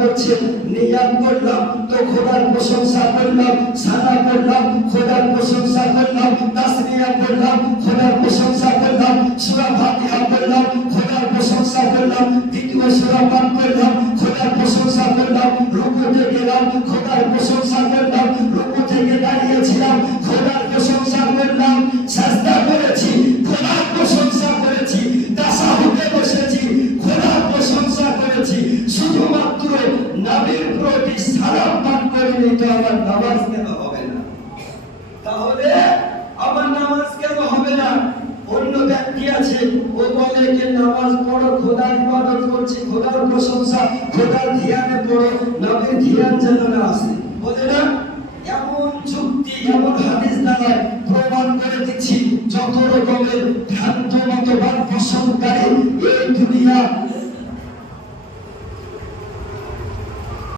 করছে, নিয়াত করলাম তো খোদার প্রশংসা করলাম, সানা করলাম খোদার প্রশংসা করলাম, তাসবিহ করলাম খোদার প্রশংসা করলাম, সূরা ফাতিহা করলাম খোদার প্রশংসা করলাম, দ্বিতীয় সূরা পাঠ করলাম খোদার প্রশংসা করলাম, রুকুতে গেলাম খোদার প্রশংসা করলাম, রুকু থেকে দাঁড়িয়েছিলাম খোদার প্রশংসা করলাম, সাজদা করেছি খোদার প্রশংসা করেছি, তাশাহুদে বসেছি খোদার প্রশংসা করেছি, শুধুমাত্র নবীর প্রতি সালাম পাঠ করিনি তো আমার নামাজ কেন হবে না? তাহলে আমার নামাজ কেন হবে না? অন্য ব্যক্তি আছে ও বলে যে নামাজ পড়ো, খোদার ইবাদত করছি, খোদার প্রশংসা, খোদার ধ্যানে পড়ো, নবীর ধ্যান যেন না আসে, বলে না? এমন যুক্তি এমন হাদিস দ্বারা প্রমাণ করে দিচ্ছি যত রকমের ভ্রান্ত মতবাদ পোষণকারী এই দুনিয়া